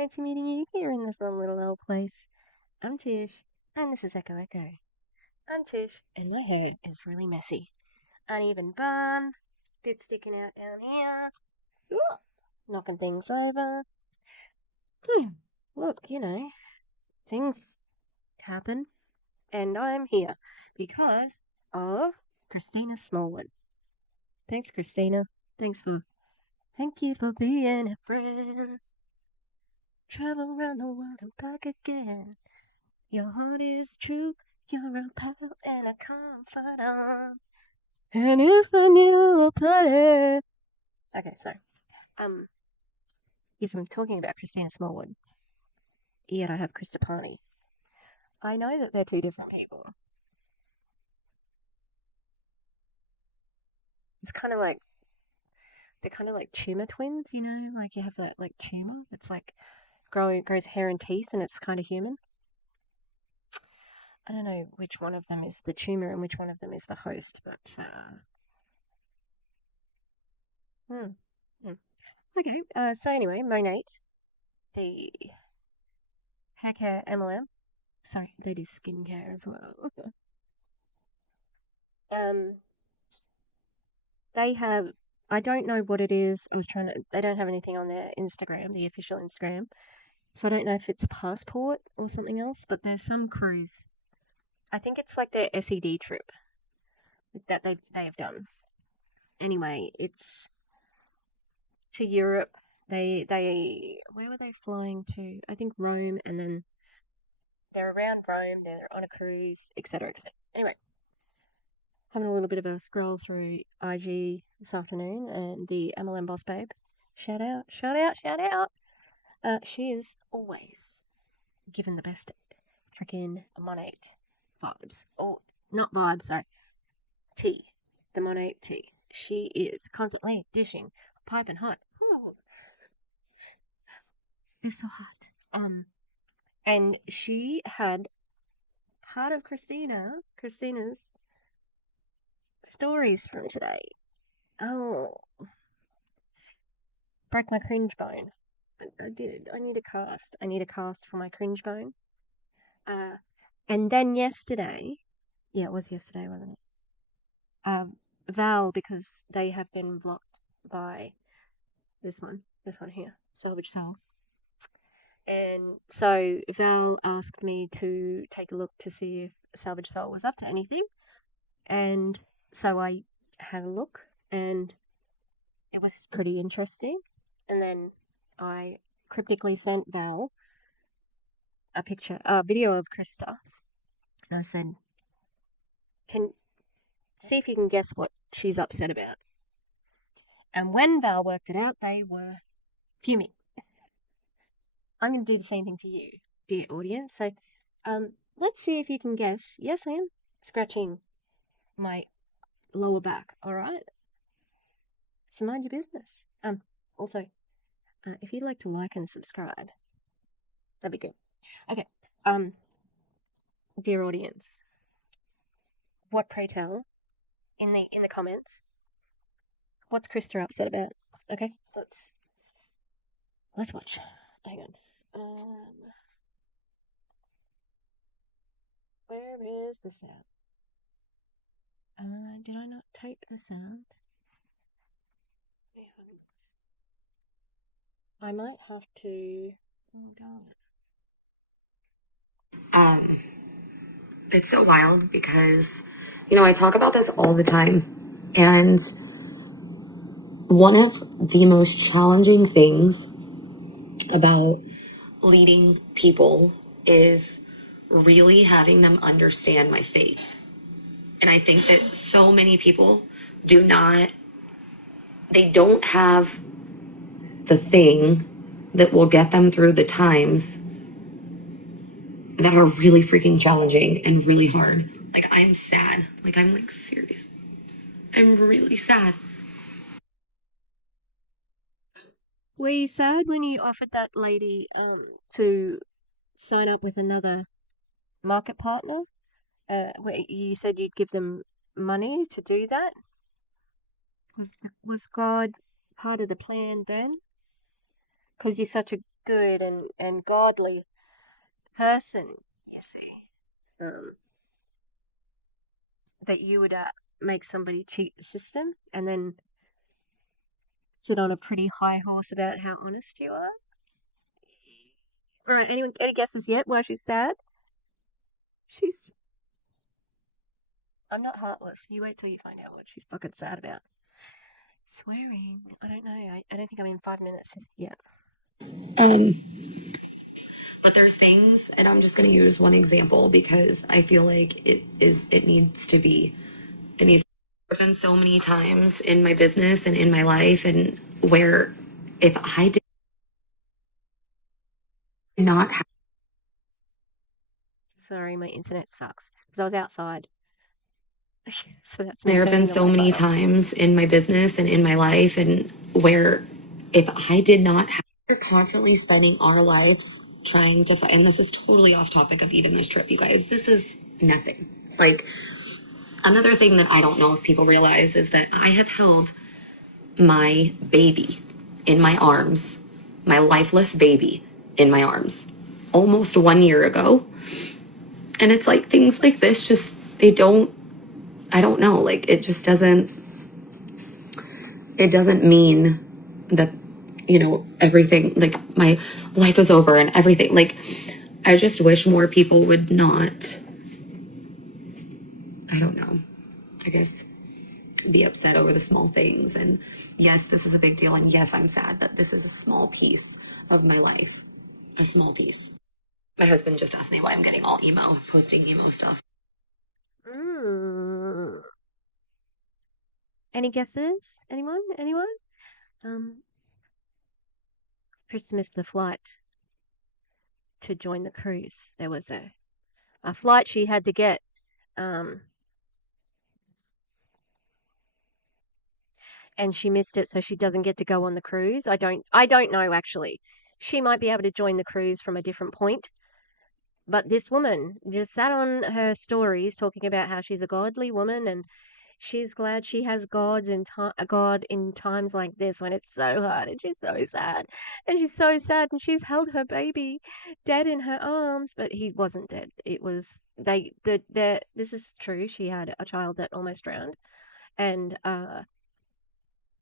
fancy meeting you here in this little old place. I'm Tish, and this is Echo Echo. I'm Tish, and my hair is really messy. Uneven bun, bit sticking out down here. Ooh, knocking things over. Look, things happen, and I'm here because of Christina Smallwood. Thanks, Christina. Thank you for being a friend. Travel around the world and back again. Your heart is true, you're a pal and a confidant. And if I knew a party. Okay, so, yes, I'm talking about Christina Smallwood. Yet I have Crista. I know that they're two different people. It's kind of like, they're kind of like tumor twins, like you have that like tumor that's like grows hair and teeth and it's kind of human. I don't know which one of them is the tumor and which one of them is the host, but hmm. Okay, so anyway, Monat, the hair care MLM. Sorry, they do skincare as well. um, they have, I don't know what it is. They don't have anything on their Instagram, the official Instagram. So I don't know if it's Passport or something else, but there's some cruise. I think it's like their SED trip that they have done. Anyway, it's to Europe. They where were they flying to? I think Rome, and then they're around Rome. They're on a cruise, etc., etc. Anyway, having a little bit of a scroll through IG this afternoon, and the MLM boss babe, shout out, shout out, shout out. She is always given the best freaking Monat vibes. Oh, not vibes, sorry. Tea. The Monat tea. She is constantly dishing, piping hot. Ooh, it's so hot. And she had part of Christina's stories from today. Oh, broke my cringe bone. I did. I need a cast. I need a cast for my cringe bone. And then yesterday, yeah, it was yesterday, wasn't it? Val, because they have been blocked by this one here, Salvage Soul. And so Val asked me to take a look to see if Salvage Soul was up to anything. And so I had a look, and it was pretty interesting. And then I cryptically sent Val a video of Crista. And I said, "Can see if you can guess what she's upset about." And when Val worked it out, they were fuming. I'm going to do the same thing to you, dear audience. So, let's see if you can guess. Yes, I am scratching my lower back. All right. So mind your business. Also, if you'd like to like and subscribe, that'd be good. Okay. Dear audience, what pray tell in the comments? What's Krista upset about? Okay, let's watch. Hang on. Where is the sound? Did I not tape the sound? I might have to. Oh, darn it. It's so wild because, I talk about this all the time. And one of the most challenging things about leading people is really having them understand my faith. And I think that so many people they don't have the thing that will get them through the times that are really freaking challenging and really hard. Like, I'm sad. I'm serious. I'm really sad. Were you sad when you offered that lady to sign up with another market partner? Where you said you'd give them money to do that? Was God part of the plan then? Because you're such a good and godly person, you see, that you would make somebody cheat the system and then sit on a pretty high horse about how honest you are. All right, any guesses yet why she's sad? She's I'm not heartless. You wait till you find out what she's fucking sad about. Swearing. I don't know. I don't think I'm in 5 minutes yet. Um, but there's things, and I'm just going to use one example because I feel like it needs to be, it needs. There's been so many times in my business and in my life, and where if I did not have, Sorry, my internet sucks because I was outside. So that's me there have been turning the so Wi-Fi many off. times in my business and in my life, and where if I did not have, we're constantly spending our lives trying to find, and this is totally off topic of even this trip, you guys. This is nothing. Like, another thing that I don't know if people realize is that I have held my baby in my arms, my lifeless baby in my arms, almost 1 year ago. And it's like things like this just, they don't, I don't know, like it just doesn't, it doesn't mean that, everything, like my life is over and everything. Like, I just wish more people would not, I don't know, I guess, be upset over the small things. And yes, this is a big deal. And yes, I'm sad, but this is a small piece of my life. A small piece. My husband just asked me why I'm getting all emo, posting emo stuff. Mm. Any guesses? Anyone? Anyone? Um, Chris missed the flight to join the cruise. There was a flight she had to get. Um, and she missed it, so she doesn't get to go on the cruise. I don't know actually. She might be able to join the cruise from a different point. But this woman just sat on her stories talking about how she's a godly woman and she's glad she has God in times like this when it's so hard and she's so sad. And she's so sad and she's held her baby dead in her arms, but he wasn't dead. It was this is true. She had a child that almost drowned. And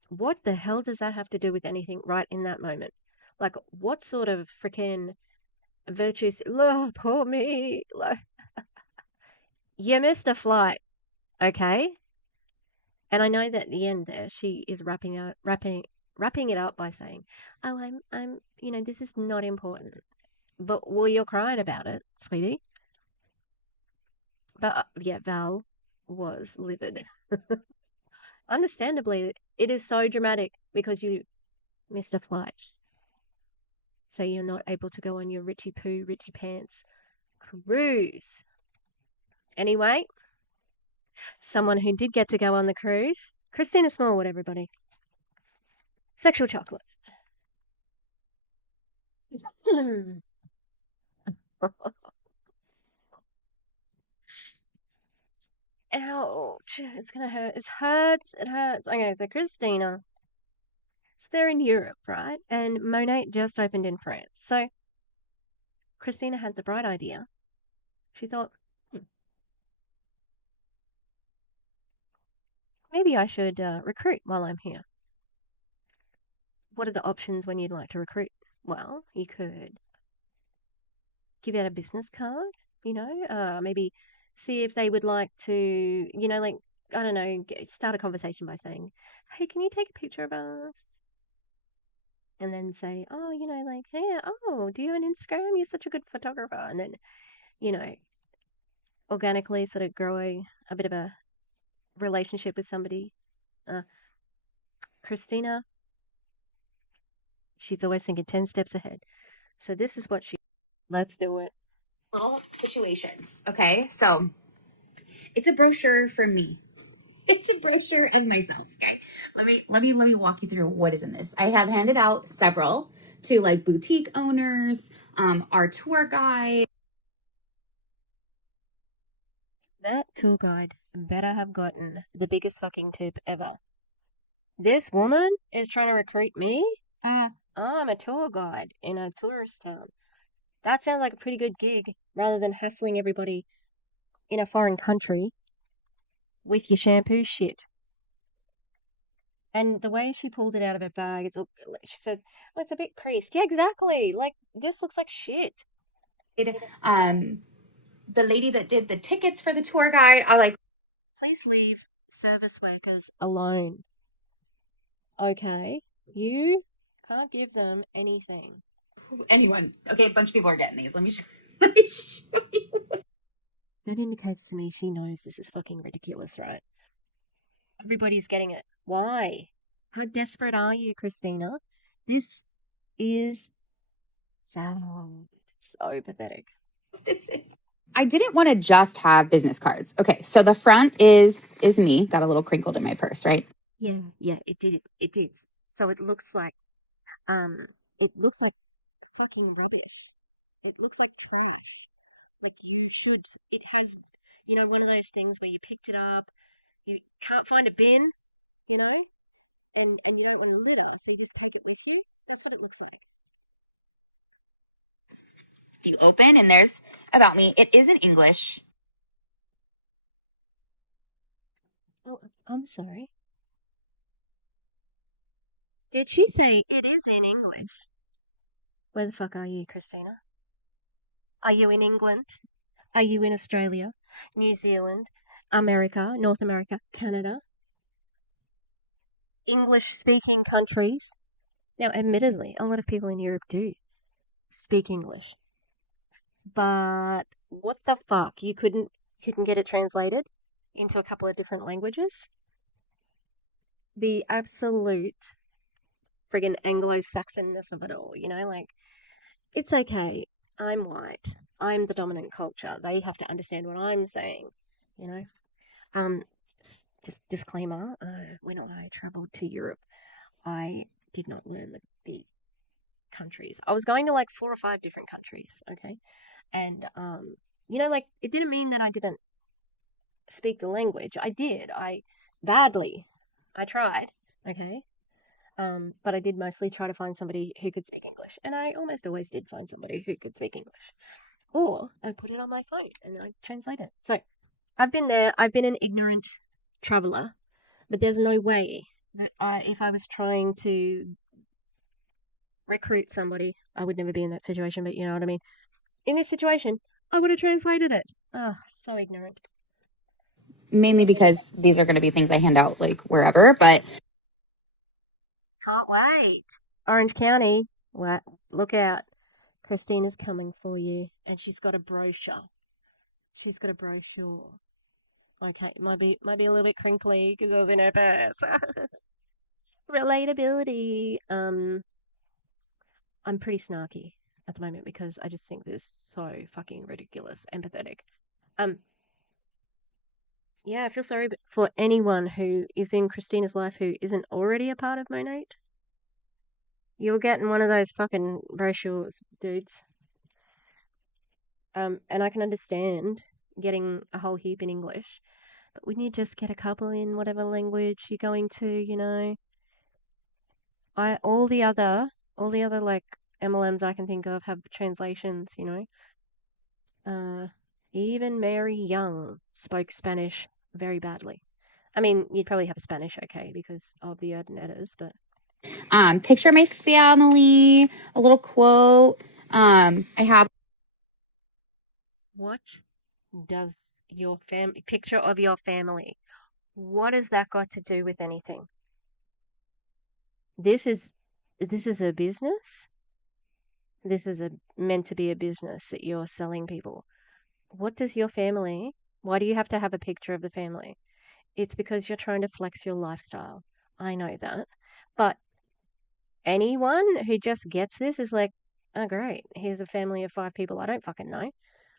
what the hell does that have to do with anything right in that moment? Like, what sort of freaking virtues? Oh, poor me. Like, you missed a flight, okay? And I know that at the end there, she is wrapping it up by saying, "Oh, this is not important." But well, you're crying about it, sweetie. But yeah, Val was livid. Understandably, it is so dramatic because you missed a flight, so you're not able to go on your Richie Poo, Richie Pants cruise. Anyway, someone who did get to go on the cruise, Christina Smallwood, everybody. Sexual chocolate. Ouch. It's gonna hurt. It hurts. It hurts. Okay, so Christina. So they're in Europe, right? And Monat just opened in France. So Christina had the bright idea. She thought, maybe I should recruit while I'm here. What are the options when you'd like to recruit? Well, you could give out a business card, maybe see if they would like to, like, I don't know, start a conversation by saying, hey, can you take a picture of us? And then say, oh, like, hey, oh, do you have an Instagram? You're such a good photographer. And then, you know, organically sort of grow a bit of a relationship with somebody. Uh, Christina, she's always thinking 10 steps ahead. So this is what let's do it. Little situations. Okay, so it's a brochure for me. It's a brochure of myself. Okay, let me walk you through what is in this. I have handed out several to like boutique owners, our tour guide. That tour guide better have gotten the biggest fucking tip ever. This woman is trying to recruit me? I'm a tour guide in a tourist town. That sounds like a pretty good gig rather than hassling everybody in a foreign country with your shampoo shit. And the way she pulled it out of her bag, she said, "Oh, it's a bit creased." Yeah, exactly. Like, this looks like shit. Um, the lady that did the tickets for the tour guide, I like, Please leave service workers alone. Okay? You can't give them anything. anyone. Okay, a bunch of people are getting these. Let me show, let me show. That indicates to me she knows this is fucking ridiculous, right? Everybody's getting it. Why? How desperate are you, Christina? This is sad. So pathetic. I didn't want to just have business cards. Okay, so the front is me. Got a little crinkled in my purse, right? Yeah, it did. It did. So um, it looks like fucking rubbish. It looks like trash. Like you should, it has, one of those things where you picked it up, you can't find a bin, you know, and you don't want to litter, so you just take it with you. That's what it looks like. You open and there's about me. It is in English. Oh, I'm sorry. Did she say it is in English? Where the fuck are you, Christina? Are you in England? Are you in Australia, New Zealand, America, North America, Canada, English speaking countries? Now, admittedly, a lot of people in Europe do speak English, but what the fuck? You couldn't get it translated into a couple of different languages? The absolute friggin' Anglo-Saxonness of it all, like it's okay. I'm white. I'm the dominant culture. They have to understand what I'm saying, you know. Um, just disclaimer. When I travelled to Europe, I did not learn the countries. I was going to like 4 or 5 different countries, okay, and like it didn't mean that I didn't speak the language. I did. I badly. I tried, okay. But I did mostly try to find somebody who could speak English, and I almost always did find somebody who could speak English. Or I'd put it on my phone and I'd translate it. So I've been there. I've been an ignorant traveler, but there's no way that if I was trying to recruit somebody, I would never be in that situation. But you know what I mean. In this situation, I would have translated it. Oh, so ignorant. Mainly because these are going to be things I hand out like wherever, but Can't wait. Orange County. What? Look out. Christina's coming for you, and she's got a brochure. She's got a brochure. Okay, might be a little bit crinkly because I was in her purse. Relatability. I'm pretty snarky at the moment because I just think this is so fucking ridiculous and pathetic. Um, yeah, I feel sorry for anyone who is in Christina's life who isn't already a part of Monat. You're getting one of those fucking brochures, dudes. And I can understand getting a whole heap in English, but wouldn't you just get a couple in whatever language you're going to? I all the other like MLMs I can think of have translations. Uh, even Mary Young spoke Spanish very badly. I mean, you'd probably have Spanish okay because of the letters, but picture my family, a little quote. I have what does your picture of your family? What has that got to do with anything? This is this is a business. This is meant to be a business that you're selling people. What does your family? Why do you have to have a picture of the family? It's because you're trying to flex your lifestyle. I know that. But anyone who just gets this is like, oh, great. Here's a family of 5 people I don't fucking know.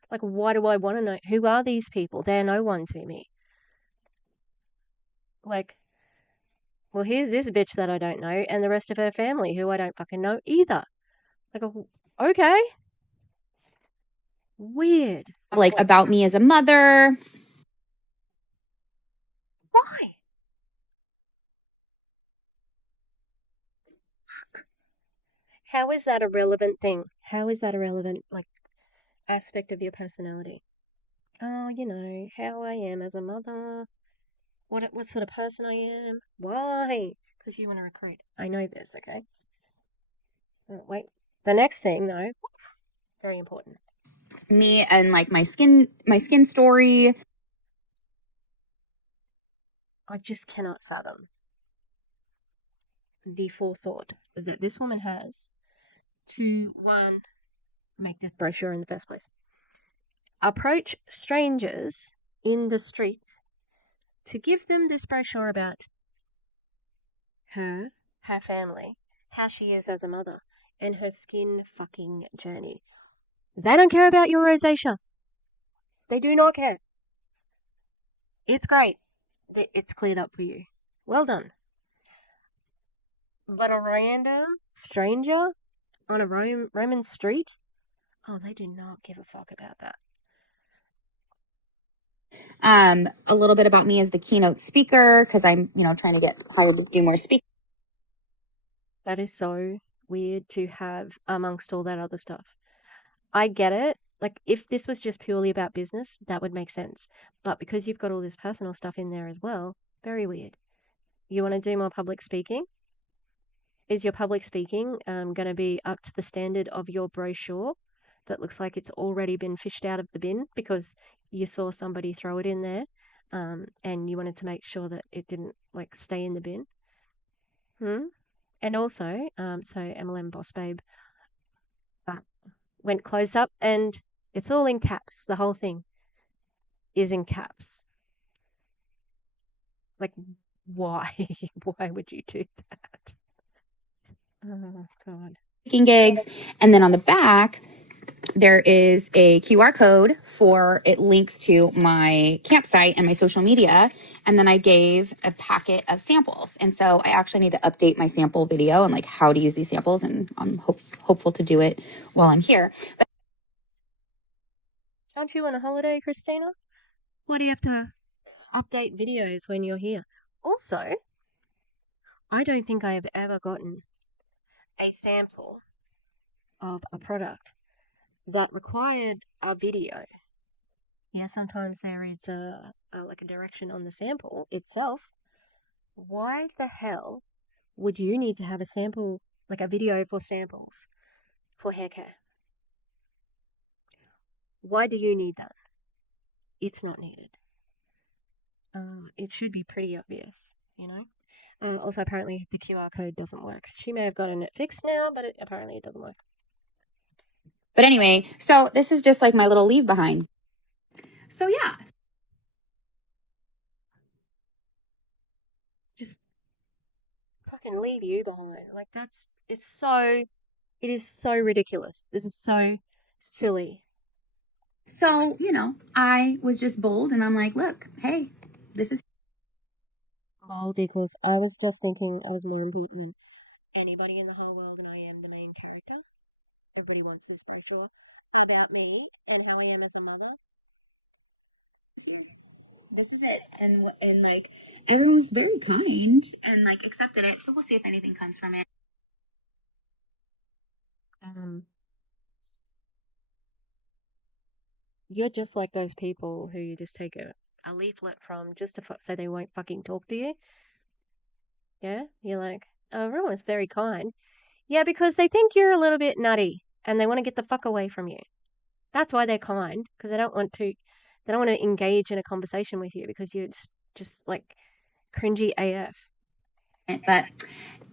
Like, why do I want to know? Who are these people? They're no one to me. Like, well, here's this bitch that I don't know, and the rest of her family who I don't fucking know either. Like, okay, weird. like about me as a mother. Why? How is that a relevant thing? How is that a relevant, like, aspect of your personality? Oh, how I am as a mother, what sort of person I am. Why? Because you want to recruit. I know this, okay? Wait. The next thing, though, very important. Me and like my skin story. I just cannot fathom the forethought that this woman has to, one, make this brochure in the first place. Approach strangers in the street to give them this brochure about her, her family, how she is as a mother, and her skin fucking journey. They don't care about your rosacea. They do not care. It's great. It's cleared up for you. Well done. But a random stranger on a Roman street? Oh, they do not give a fuck about that. A little bit about me as the keynote speaker, because I'm, trying to get how to do more speaking. That is so weird to have amongst all that other stuff. I get it. Like, if this was just purely about business, that would make sense. But because you've got all this personal stuff in there as well, very weird. You want to do more public speaking? Is your public speaking going to be up to the standard of your brochure that looks like it's already been fished out of the bin because you saw somebody throw it in there, and you wanted to make sure that it didn't like stay in the bin? And also, so MLM Boss Babe uh, went close up and it's all in caps. The whole thing is in caps. Like, why? Why would you do that? Oh, God. Speaking gigs. And then on the back, there is a QR code for it links to my campsite and my social media. And then I gave a packet of samples. And so I actually need to update my sample video and like how to use these samples. And I'm hopeful to do it while I'm here. Aren't you on a holiday, Christina? Why do you have to update videos when you're here? Also, I don't think I have ever gotten a sample of a product that required a video. Yeah, sometimes there is like a direction on the sample itself. Why the hell would you need to have a sample, like a video for samples for hair care? Why do you need that? It's not needed. It should be pretty obvious. Also, apparently the QR code doesn't work. She may have gotten it fixed now, but apparently it doesn't work. But anyway, so this is just like my little leave behind. So yeah. Just fucking leave you behind. Like, it is so ridiculous. This is so silly. So, I was just bold and I'm like, look, hey, this is Bold because I was just thinking I was more important than anybody in the whole world and I am the main character. Everybody wants this brochure about me and how I am as a mother. this is it. And like everyone was very kind and like accepted it. So we'll see if anything comes from it. You're just like those people who you just take a leaflet from just to so they won't fucking talk to you. Yeah? You're like, oh, everyone's very kind. Yeah, because they think you're a little bit nutty and they want to get the fuck away from you. That's why they're kind, because they don't want to engage in a conversation with you because you're just like cringy AF. But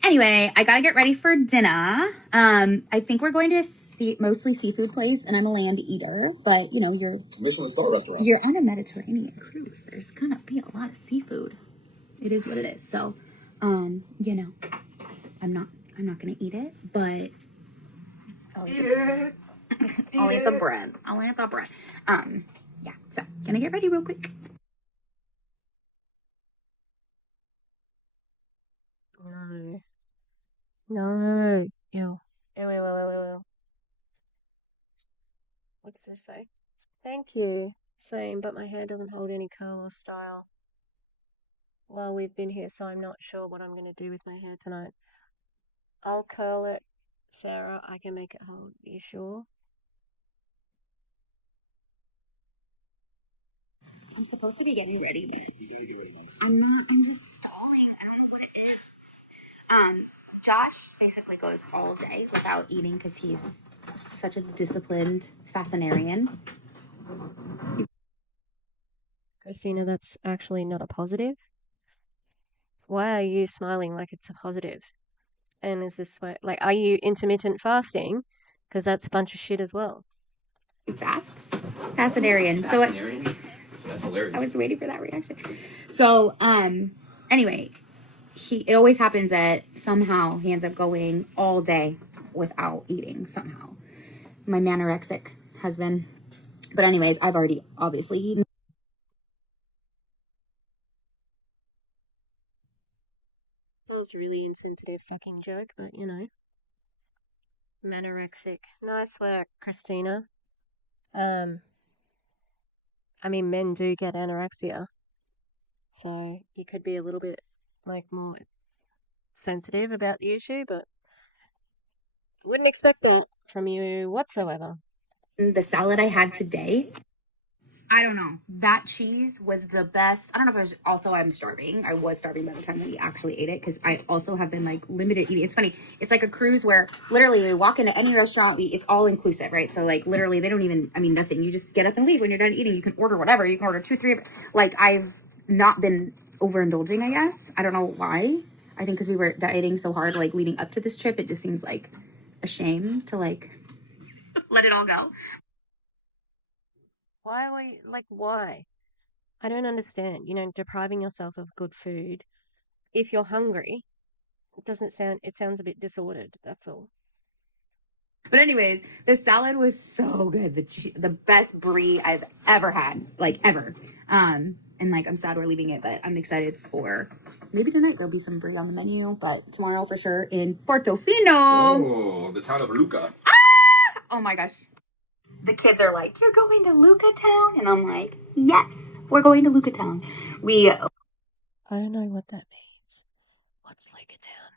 anyway, I gotta get ready for dinner. I think we're going to see mostly seafood place, and I'm a land eater. But you're Michelin star restaurant. You're on a Mediterranean cruise. There's gonna be a lot of seafood. It is what it is. So, I'm not gonna eat it, but I'll eat it. I'll eat the bread. I'll eat the bread. Yeah. So, gonna get ready real quick. No. No. Ew. Ew, ew, ew, ew, ew. What does this say? Thank you. Same, but my hair doesn't hold any curl or style. Well, we've been here, so I'm not sure what I'm going to do with my hair tonight. I'll curl it Sarah, I can make it hold. Are you sure? I'm supposed to be getting ready, but I'm not. I'm just stalling. I don't know what it is. Josh basically goes all day without eating because he's such a disciplined fascinarian. Christina, that's actually not a positive. Why are you smiling like it's a positive? And is this like, are you intermittent fasting? Because that's a bunch of shit as well. Fasts, fascinarian. Fascinarian. That's hilarious. I was waiting for that reaction. So, anyway, it always happens that somehow he ends up going all day without eating somehow. My manorexic husband. But anyways, I've already obviously eaten. That was a really insensitive fucking joke, but you know. Manorexic. Nice work, Christina. Um, I mean, men do get anorexia, so you could be a little bit like more sensitive about the issue, but wouldn't expect that from you whatsoever. The salad I had today, I don't know. That cheese was the best. I don't know if it was also I'm starving. I was starving by the time we actually ate it because I also have been like limited eating. It's funny. It's like a cruise where literally you walk into any restaurant, it's all inclusive, right? So like literally they don't even, I mean, nothing. You just get up and leave when you're done eating. You can order whatever. You can order 2, 3. Like I've not been overindulging, I guess. I don't know why. I think because we were dieting so hard, like leading up to this trip, it just seems like a shame to like let it all go. Why were you, like, why? I don't understand. You know, depriving yourself of good food. If you're hungry, it sounds a bit disordered, that's all. But anyways, the salad was so good. The best brie I've ever had, like ever. And like I'm sad we're leaving it, but I'm excited for maybe tonight there'll be some brie on the menu, but tomorrow for sure in Portofino. Oh, the town of Luca. Ah! Oh my gosh. The kids are like, "You're going to Luca Town?" And I'm like, "Yes, we're going to Luca Town." We I don't know what that means. What's Luca Town?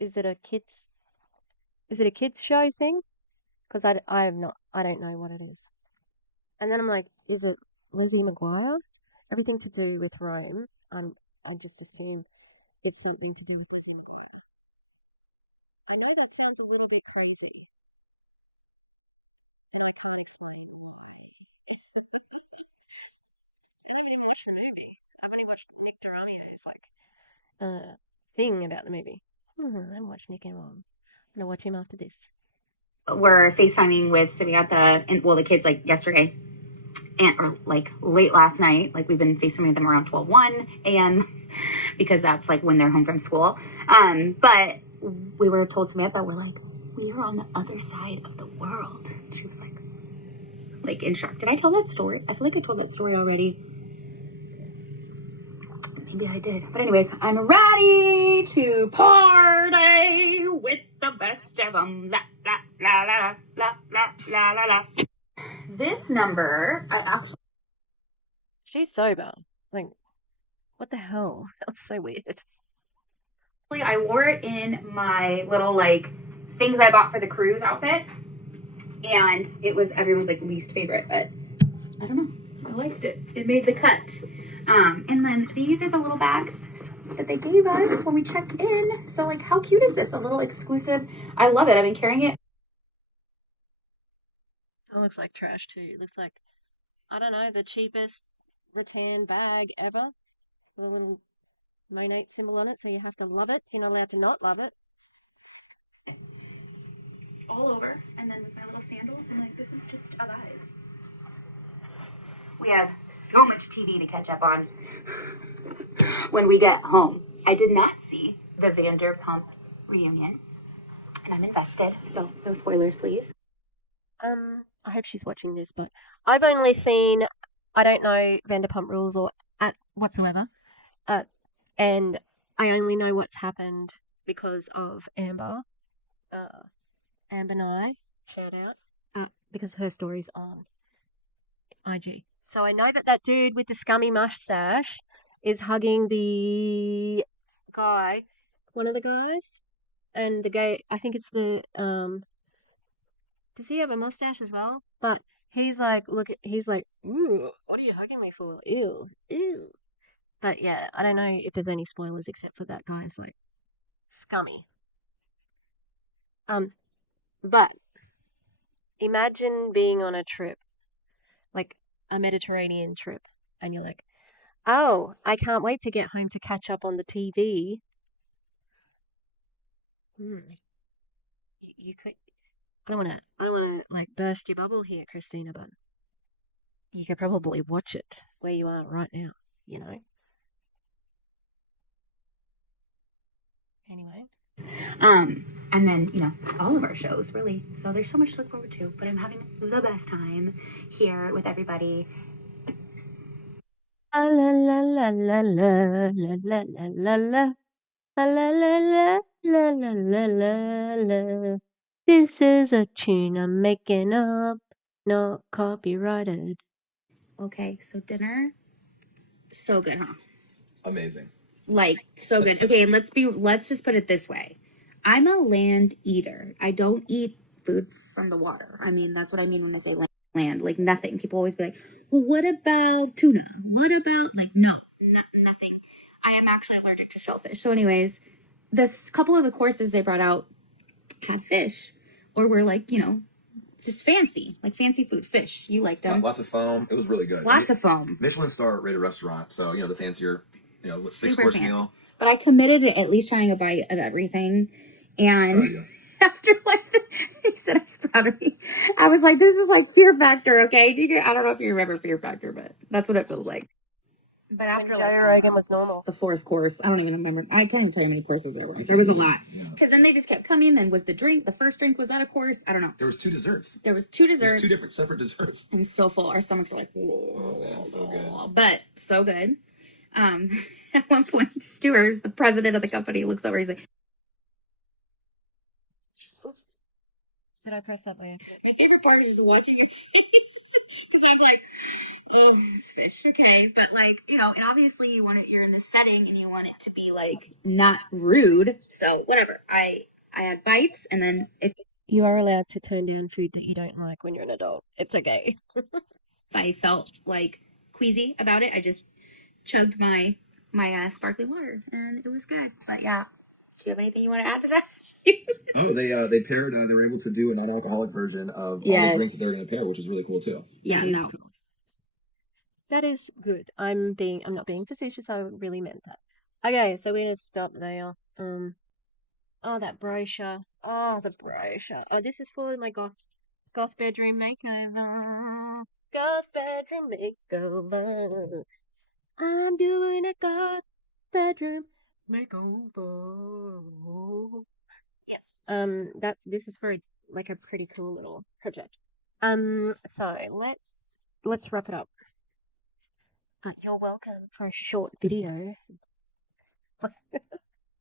Is it a kids show thing? Because I don't know what it is. And then I'm like, is it Lizzie McGuire? Everything to do with Rome. I just assume it's something to do with Lizzie McGuire. I know that sounds a little bit crazy. I've only watched Nick Darameo's thing about the movie. I haven't watched Nick in a while. I'm gonna watch him after this. were FaceTiming with, so we got the kids like yesterday and or like late last night. Like we've been FaceTiming with them around 12:01 a.m. because that's like when they're home from school. But we were told Samantha, we're like, we are on the other side of the world. She was like in shock. Did I tell that story? I feel like I told that story already. Maybe I did. But anyways, I'm ready to party with the best of them. La la la la la la la la la. This number, I actually. She's sober. Like, what the hell? That was so weird. I wore it in my little like things I bought for the cruise outfit, and it was everyone's like least favorite, but I don't know. I liked it. It made the cut. And then these are the little bags that they gave us when we checked in. So like, how cute is this? A little exclusive. I love it. I've been carrying it. It looks like trash too. It looks like, I don't know, the cheapest rattan bag ever with a little Monat symbol on it, so you have to love it. You're not allowed to not love it. All over, and then with my little sandals, I'm like, this is just a vibe. We have so much TV to catch up on when we get home. I did not see the Vanderpump reunion, and I'm invested, so no spoilers, please. I hope she's watching this, but I've only seen, I don't know Vanderpump Rules or at whatsoever, uh, and I only know what's happened because of Amber, Amber Nye, shout out, because her story's on IG. So I know that dude with the scummy mustache is hugging the guy, one of the guys. and the guy, I think it's the does he have a mustache as well? But he's like, he's like, ooh, what are you hugging me for? Ew, ew. But yeah, I don't know if there's any spoilers except for that guy's like scummy. Um, but imagine being on a trip, like a Mediterranean trip, and you're like, oh, I can't wait to get home to catch up on the TV. Hmm. You could. I don't want to like burst your bubble here, Christina, but you could probably watch it where you are right now. You know. Anyway. And then, all of our shows, really. So there's so much to look forward to. But I'm having the best time here with everybody. La la la la la la la la la la la la la la la la la la. This is a tune I'm making up, not copyrighted. Okay, so dinner, so good, huh? Amazing. Like, so good. Okay, and let's just put it this way. I'm a land eater. I don't eat food from the water. I mean, that's what I mean when I say land. Like, nothing. People always be like, well, what about tuna? What about, like, no, nothing. I am actually allergic to shellfish. So, anyways, this couple of the courses they brought out had fish, or were like, just fancy, like fancy food, fish. You liked them. Lots of foam. It was really good. Lots of foam. Michelin star rated restaurant. So, the fancier, six Super course fancy. meal. But I committed to at least trying a bite of everything. And after he said I was proud of me. I was like, this is like Fear Factor, okay? I don't know if you remember Fear Factor, but that's what it feels like. But after When Joe Rogan was normal. the fourth course, I don't even remember. I can't even tell you how many courses there were. There was a lot. Because then they just kept coming. Then was the drink, the first drink, was that a course? I don't know. There was 2 desserts. There was 2 desserts. Two different separate desserts. I'm so full. Our stomachs are like, whoa. Oh, so good. But so good. At one point, Stewart's, the president of the company, looks over. He's like, Oops. Did I press that by accident? my favorite part is just watching your face. Because I'm like, oh, it's fish, okay. But like, and obviously you're in this setting and you want it to be like not rude. So whatever. I had bites, and then if You are allowed to turn down food that you don't like when you're an adult. It's okay. I felt like queasy about it, I just chugged my sparkling water, and it was good. But yeah, do you have anything you want to add to that? Oh, they paired. They were able to do a non-alcoholic version of all the drinks that they were going to pair, which is really cool too. Yeah, That is cool. That is good. I'm not being facetious. I really meant that. Okay, so we're gonna stop there. Oh, that brochure. Oh, the brochure. Oh, this is for my goth bedroom makeover. Goth bedroom makeover. I'm doing a goth bedroom makeover. Yes. This is for like a pretty cool little project. So let's wrap it up. You're welcome for a short video.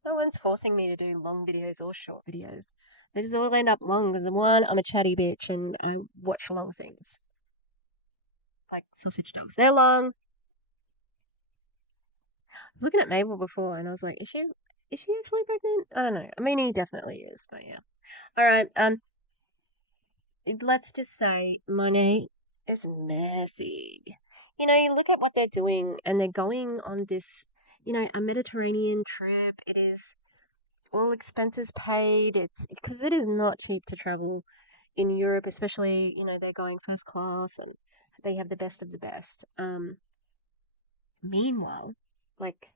No one's forcing me to do long videos or short videos. They just all end up long because one, I'm a chatty bitch and I watch long things. Like sausage dogs. They're long. I was looking at Mabel before and I was like, is she actually pregnant? I don't know. I mean, he definitely is, but yeah. All right. Let's just say money is messy. You look at what they're doing and they're going on this, a Mediterranean trip. It is all expenses paid. It's because it is not cheap to travel in Europe, especially, they're going first class and they have the best of the best. Meanwhile, like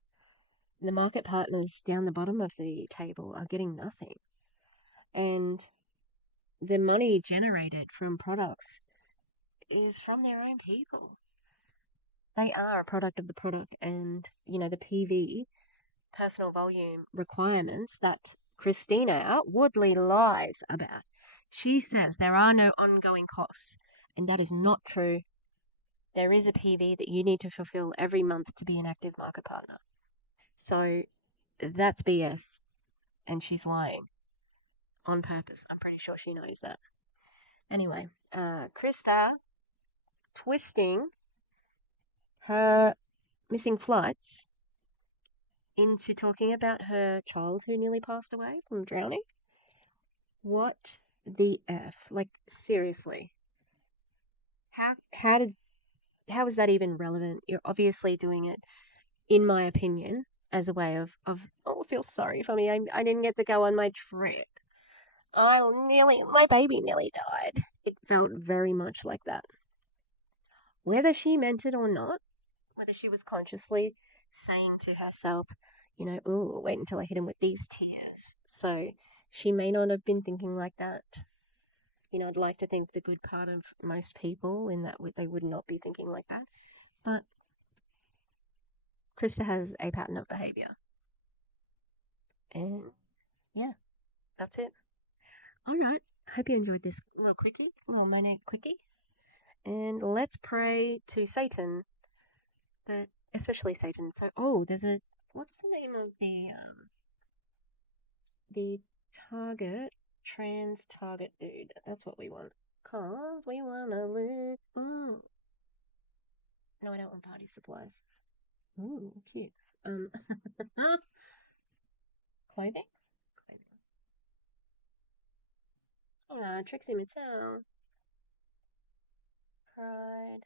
the market partners down the bottom of the table are getting nothing. And the money generated from products is from their own people. They are a product of the product, and the PV, personal volume requirements, that Christina outwardly lies about. She says there are no ongoing costs, and that is not true. There is a PV that you need to fulfill every month to be an active market partner. So that's BS, and she's lying on purpose. I'm pretty sure she knows that. Anyway, Crista twisting her missing flights into talking about her child who nearly passed away from drowning. What the F? Like, seriously. How is that even relevant? You're obviously doing it, in my opinion, as a way of feel sorry for me. I didn't get to go on my trip. My baby nearly died. It felt very much like that. Whether she meant it or not, whether she was consciously saying to herself, ooh, wait until I hit him with these tears. So she may not have been thinking like that. I'd like to think the good part of most people in that they would not be thinking like that. But Krista has a pattern of behavior. And yeah, that's it. All right. Hope you enjoyed this little Monat quickie. And let's pray to Satan, that especially Satan. So, what's the name of the target, trans target dude? That's what we want. Cause we wanna live. Ooh. No, I don't want party supplies. Ooh, cute. Clothing? Ah, Trixie Mattel. Pride.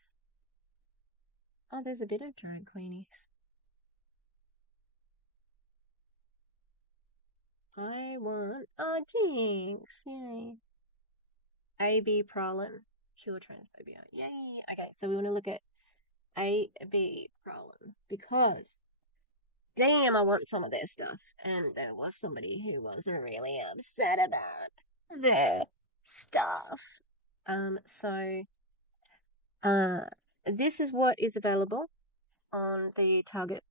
Oh, there's a bit of drag queenies. I want. Oh, jinx! Yay. A.B. Prolin. Cure transphobia. Yay! Okay, so we want to look at A.B. Prolin because, damn, I want some of their stuff. And there was somebody who was really upset about their stuff. So, this is what is available on the Target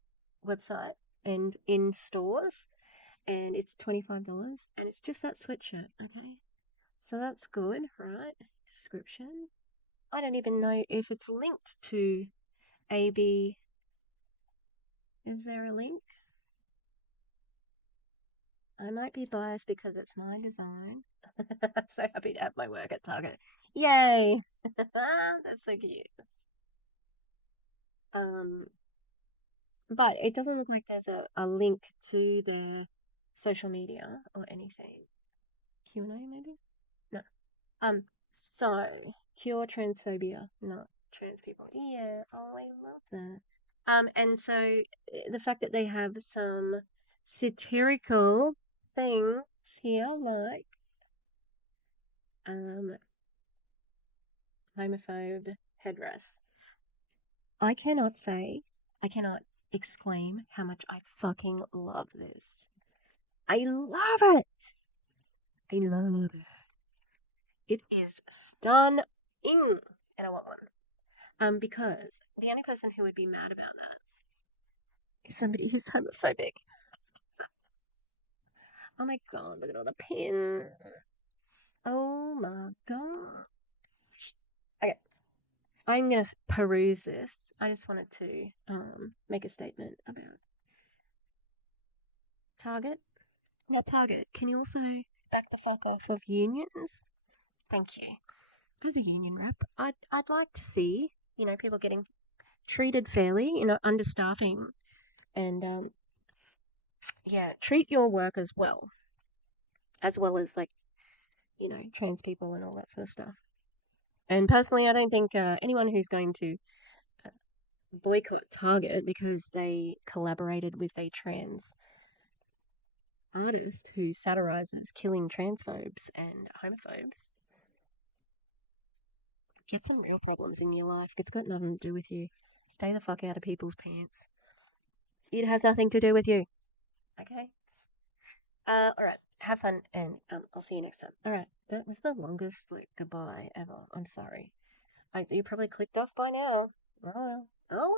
website and in stores, and it's $25, and it's just that sweatshirt, okay? So that's good, right? Description. I don't even know if it's linked to AB. Is there a link? I might be biased because it's my design. So happy to have my work at Target. Yay! That's so cute. But it doesn't look like there's a link to their social media or anything. Q&A maybe? No. So cure transphobia, not trans people. Yeah, oh, I love that. And so the fact that they have some satirical things here, like homophobe headdress. I cannot exclaim how much I fucking love this. I love it. I love it. It is stunning, and I want one. Because the only person who would be mad about that is somebody who's homophobic. Oh my god, look at all the pins. Oh my god. Okay, I'm gonna peruse this. I just wanted to make a statement about Target. Now, Target, can you also back the fuck off of unions? Thank you. As a union rep, I'd like to see, people getting treated fairly, understaffing, and treat your workers well, as well as like, trans people and all that sort of stuff. And personally, I don't think anyone who's going to boycott Target because they collaborated with a trans artist who satirizes killing transphobes and homophobes, get some real problems in your life. It's got nothing to do with you. Stay the fuck out of people's pants. It has nothing to do with you. Okay? Alright. Have fun, and I'll see you next time. Alright. That was the longest goodbye ever. I'm sorry. You probably clicked off by now. Oh well. Oh well.